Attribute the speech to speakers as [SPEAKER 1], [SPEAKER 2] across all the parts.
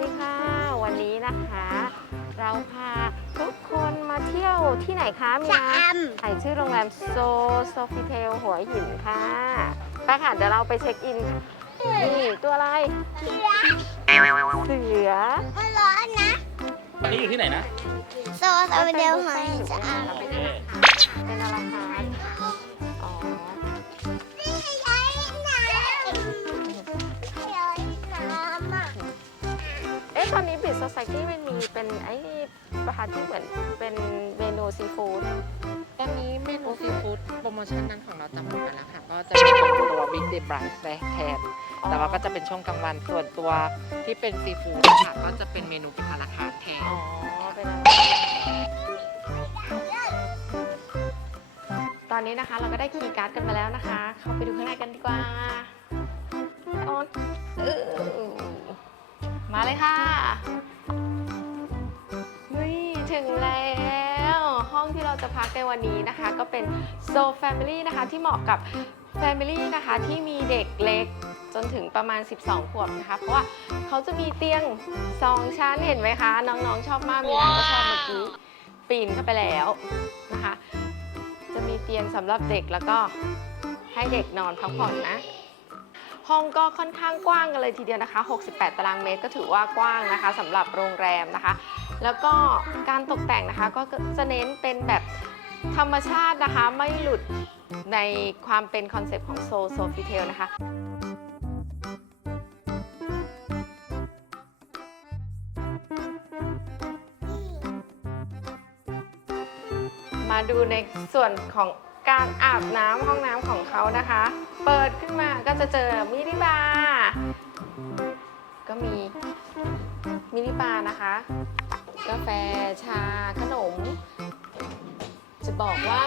[SPEAKER 1] ดีค่ะ วันนี้นะคะ เราพาทุกคนมาเที่ยวที่ไห
[SPEAKER 2] นคะมีชะอำ
[SPEAKER 1] ใส่ชื่
[SPEAKER 2] อโรงแรม
[SPEAKER 3] โซโซฟิเทลหัวหิน
[SPEAKER 2] ค่ะไปค่ะเดี๋ยวเรา
[SPEAKER 3] ไปเช็ค
[SPEAKER 1] อินนี่ตัวอะไรเสือเสื
[SPEAKER 2] อร้อนนะ
[SPEAKER 1] นี่อยู่ที่ไหนนะ โซโซเดลหอยจะอาบน ประหารที่เหมือนเป็นเมนูซีฟู้ด
[SPEAKER 4] ตอนนี้เมนูซีฟู้ดโปรโมชั่นนั้นของเราจะหมดไปแล้วค่ะ ก็จะเป็นตัวบิ๊กเดย์บรันช์แทนแต่ว่าก็จะเป็นช่วงกลางวันส่วนตัวที่เป็นซีฟู้ดค่ะก็จะเป็นเมนูเป็นอาราคาร์ทแทน
[SPEAKER 1] อ๋อเป็นอะไรตอนนี้นะคะเราก็ได้คีย์การ์ดกันมาแล้วนะคะ เข้าไปดูข้างในกันดีกว่าออนเออมาเลยค่ะนี่ ถึงแล้วห้องที่เราจะพักในวันนี้นะคะ ก็เป็นโซ Family นะคะที่เหมาะกับ Family นะคะที่มีเด็กเล็กจนถึงประมาณ 12 ขวบนะคะ เพราะว่าเขาจะมีเตียง 2 ชั้นเห็นไหมคะ น้องๆ ชอบมากมีอันก็ชอบเมื่อกี้ปีนเข้าไปแล้วนะคะ จะมีเตียงสำหรับเด็กแล้วก็ให้เด็กนอนพักผ่อนนะ ห้องก็ค่อนข้างกว้างกันเลยทีเดียวนะคะ 68 ตารางเมตรก็ถือว่ากว้างนะคะสำหรับโรงแรมนะคะ แล้วก็การตกแต่งนะคะก็จะเน้นเป็นแบบธรรมชาตินะคะไม่หลุดในความเป็นคอนเซปต์ของโซโซฟิเทลนะคะมาดูในส่วนของการอาบน้ำห้องน้ำของเขานะคะ เปิดขึ้นมาก็จะเจอมินิบาร์ก็มีมินิบาร์นะคะ กาแฟชาขนม จะบอกว่า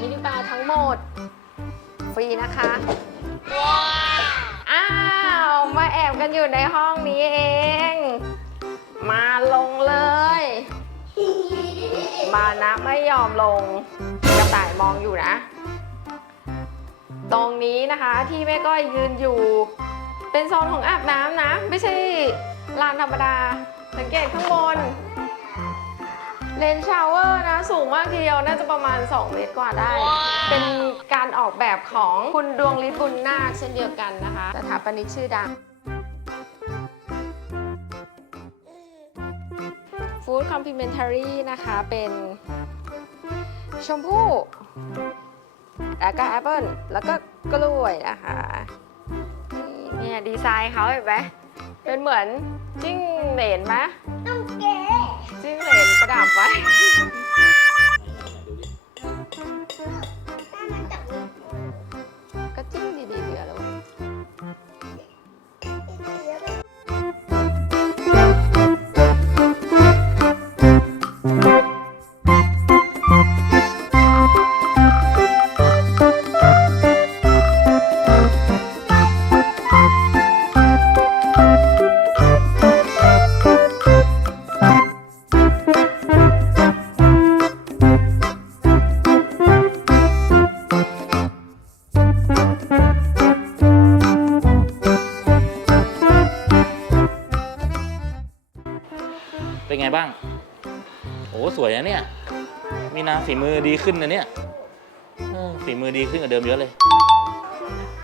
[SPEAKER 1] มินิบาร์ทั้งหมด ฟรีนะคะอ้าว มาแอบกันอยู่ในห้องนี้เอง มาลงเลยมานะไม่ยอมลงกระต่ายมองอยู่นะ ตรงนี้นะคะที่แม่ก้อยยืนอยู่ เป็นโซนของอาบน้ำนะ ไม่ใช่ลานธรรมดา สังเกตข้างบนเลนชาวเวอร์นะ สูงมากทีเดียวน่าจะประมาณ 2 เมตรกว่าได้ เป็นการออกแบบของคุณดวงฤทธิ์บุญนาคเช่นเดียวกันนะคะสถาปนิกชื่อดังฟู้ดคอมพ l เมนทารีนะคะเป็นชมพู่ แล้วก็แอปเปิลแล้วก็กล้วยนะคะนี่เนี่ยดีไซน์เขาเห็นไหมเป็นเหมือนจิ้งเหลนไหม
[SPEAKER 2] ต้องเก๋
[SPEAKER 1] จิ้งเหลนประดับไว้ ดี
[SPEAKER 3] ขึ้นนะเนี่ยเออฝีมือดีขึ้นกว่าเดิมเยอะเลย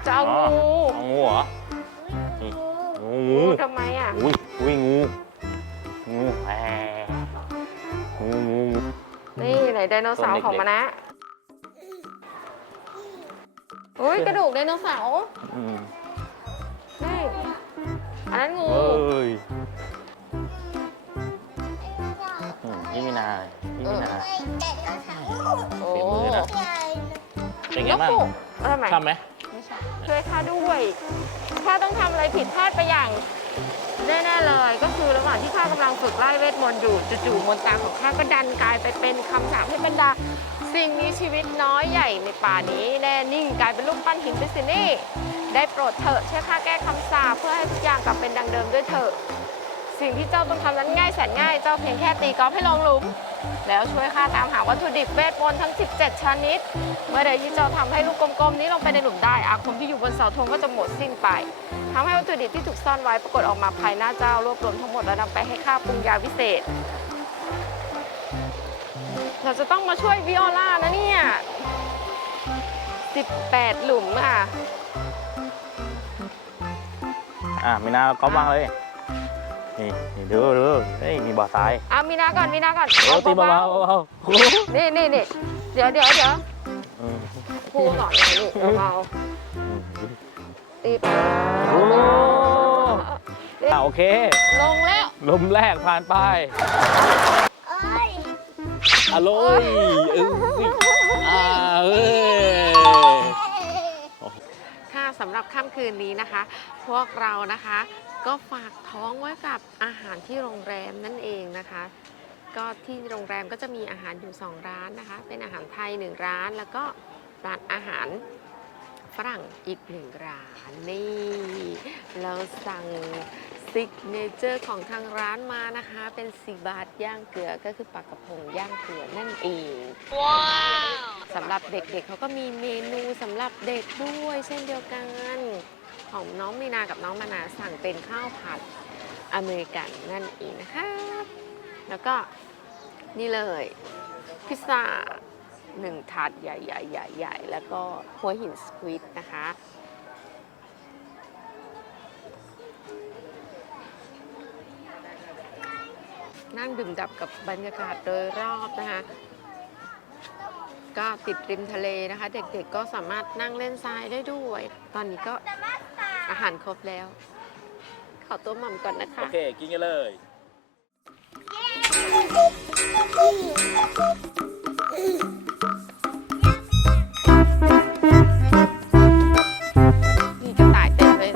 [SPEAKER 1] จะเอางู
[SPEAKER 3] เอางูเหรอ อืม งู
[SPEAKER 1] งูทำไมอะ
[SPEAKER 3] อุ้ยอุ้ยงู งูแหมงูงูงู
[SPEAKER 1] นี่ไหนไดโนเสาร์ของมานะอุ้ยกระดูกไดโนเสาร์
[SPEAKER 3] อืม
[SPEAKER 1] นี่ อันนั้นงู
[SPEAKER 3] เอ้ย มพี่มินาพี่มินา
[SPEAKER 1] โอ้
[SPEAKER 3] ฝีมือนะเป็นไงบ้าง
[SPEAKER 1] แล้วปลูกเออทำไม
[SPEAKER 3] ชอบไหม
[SPEAKER 1] ไม่ใช่ช่วยข้าด้วยข้าต้องทำอะไรผิดพลาดไปอย่างแน่ๆเลย ก็คือระหว่างที่ข้ากำลังฝึกไล่เวทมนต์อยู่จู่ๆมนตราของข้าก็ดันกลายไปเป็นคำสาปให้บรรดา สิ่งมีชีวิตน้อยใหญ่ในป่านี้แน่นิ่งกลายเป็นลูกปั้นหินไปสินี่ ได้โปรดเถอะช่วยข้าแก้คำสาปเพื่อให้ทุกอย่างกลับเป็นดังเดิมด้วยเถอะ สิ่งที่เจ้าต้องทำนั้นง่ายแสนง่าย เจ้าเพียงแค่ตีกอล์ฟให้ลงหลุม แล้วช่วยข้าตามหาวัตถุดิบเวทมนต์ทั้ง 17 ชนิด เมื่อใดที่เจ้าทำให้ลูกกลมๆ นี้ลงไปในหลุมได้ อาคมที่อยู่บนเสาธงก็จะหมดสิ้นไปทำให้วัตถุดิบที่ถูกซ่อนไว้ปรากฏออกมาภายหน้าเจ้ารวบรวมทั้งหมดแล้วนำไปให้ข้าปรุงยาวิเศษ เราจะต้องมาช่วยวิโอลานะเนี่ย 18 หลุมค่ะ
[SPEAKER 3] อะมีนาก็วางเลย นี่นี่ดูดูเฮ้ยมีบ่อทราย
[SPEAKER 1] เอามีนาก่อนมีนาก่อน
[SPEAKER 3] โอ้ตีเบาๆ
[SPEAKER 1] เบา
[SPEAKER 3] เบา
[SPEAKER 1] ๆนี่นี่นี่เดี๋ยวเดี๋ยวเดี๋ยว
[SPEAKER 3] ๆอืม
[SPEAKER 1] ครูสอนหน่อยนี่เบา
[SPEAKER 3] อืม
[SPEAKER 1] ๆตีไป
[SPEAKER 3] โอ้อะโอเค
[SPEAKER 1] ลงแล้ว
[SPEAKER 3] ลมแรกผ่านไป
[SPEAKER 2] เอ้ย
[SPEAKER 3] อร่อยเอ้ยอ่าเอ้ย
[SPEAKER 1] ค่ะสำหรับค่ำคืนนี้นะคะ พวกเรานะคะ ก็ฝากท้องไว้กับอาหารที่โรงแรมนั่นเองนะคะ ก็ที่โรงแรมก็จะมีอาหารอยู่ 2 ร้านนะคะ เป็นอาหารไทย 1 ร้าน แล้วก็ร้านอาหารฝรั่งอีกหนึ่งร้านนี่ เราสั่งซิกเนเจอร์ของทางร้านมานะคะ เป็นสีบาทย่างเกลือก็คือปลากระพงย่างเกลือนั่นเองสำหรับเด็กๆเขาก็มีเมนูสำหรับเด็กด้วยเช่นเดียวกัน ของน้องมีนากับน้องมานาสั่งเป็นข้าวผัดอเมริกันนั่นเองนะคะแล้วก็นี่เลย พิซซ่าหนึ่งถาดใหญ่ๆๆๆแล้วก็หัวหินสควิดนะคะนั่งดื่มด่ำกับบรรยากาศโดยรอบนะคะ ก็ติดริมทะเลนะคะ เด็กๆก็สามารถนั่งเล่นทรายได้ด้วย ตอนนี้ก็ อาหารครบแล้ว ขอตัวหม่ำก่อนนะคะ
[SPEAKER 3] โอเค กินกันเลย
[SPEAKER 1] มีกระต่ายเต็มเลย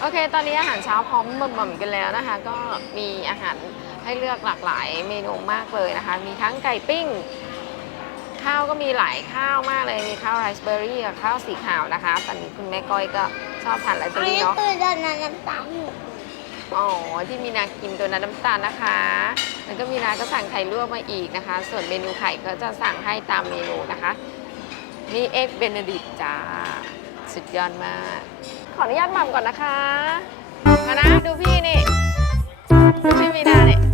[SPEAKER 1] โอเค ตอนนี้อาหารเช้าพร้อมหม่ำๆกันแล้วนะคะ ก็มีอาหารให้เลือกหลากหลายเมนูมากเลยนะคะ มีทั้งไก่ปิ้ง ข้าวก็มีหลายข้าวมากเลย มีข้าวไรซ์เบอร์รี่กับข้าวสีขาวนะคะ ตอนนี้คุณแม่ก้อยก็ชอบทานไรซ์เบอ
[SPEAKER 2] อัน
[SPEAKER 1] ร์รี่
[SPEAKER 2] นี้
[SPEAKER 1] เนาะ
[SPEAKER 2] คือโดนน้ำตาล
[SPEAKER 1] อ๋อ ที่มีนากินโดนัทน้ำตาลนะคะ แล้วก็มีนาก็สั่งไข่ลวกมาอีกนะคะ ส่วนเมนูไข่ก็จะสั่งให้ตามเมนูนะคะนี่เอ็กเบนเดดิกจ้า สุดยอดมาก ขออนุญาตหม่ำก่อนนะคะ มานะดูพี่นี่ ดูพี่มีนาเนี่ย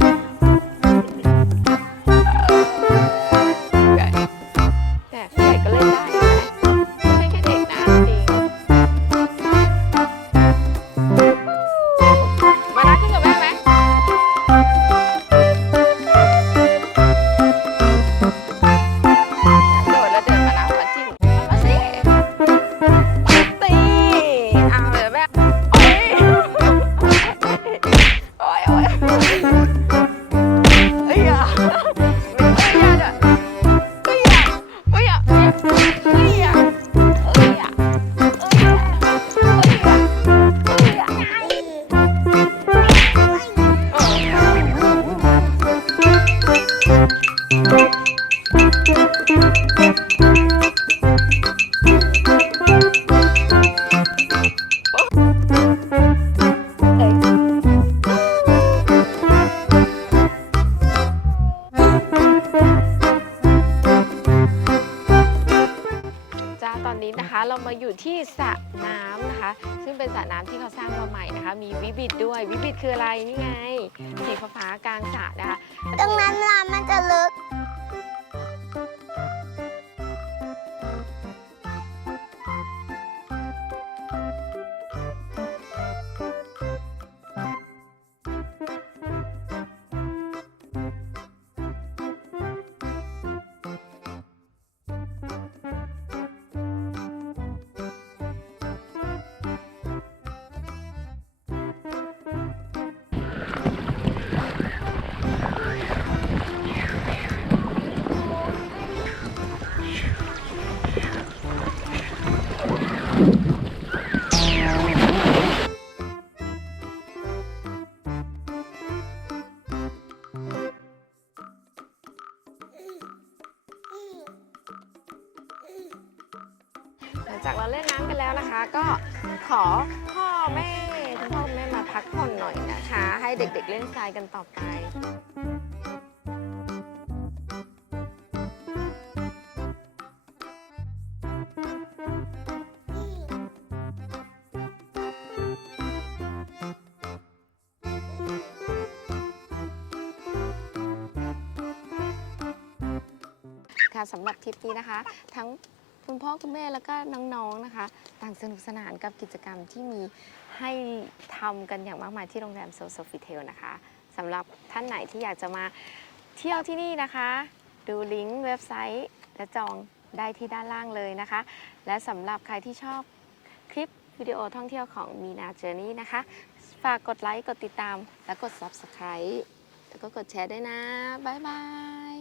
[SPEAKER 1] ระน้ำที่เขาสร้างมาใหม่นะคะ มีวิบิดด้วยวิบิดคืออะไรนี่ไงสีฟ้ากลางสระนะคะ
[SPEAKER 2] ตรงนั้น
[SPEAKER 1] จากเราเล่นน้ำกันแล้วนะคะ ก็ขอพ่อแม่คุณพ่อคุณแม่มาพักผ่อนหน่อยนะคะ ให้เด็กๆเล่นทรายกันต่อไปค่ะสำหรับทริปนี้นะคะ ทั้ง คุณพ่อคุณแม่แล้วก็น้องๆนะคะ ต่างสนุกสนานกับกิจกรรมที่มีให้ทำกันอย่างมากมายที่โรงแรมโซโซฟิเทลนะคะสำหรับท่านไหนที่อยากจะมาเที่ยวที่นี่นะคะ ดูลิงก์เว็บไซต์และจองได้ที่ด้านล่างเลยนะคะ และสำหรับใครที่ชอบคลิปวิดีโอท่องเที่ยวของมีนาเจอร์นี่นะคะ ฝากกดไลค์ กดติดตาม และกด Subscribe แล้วก็กดแชร์ด้วยนะ บ๊ายบาย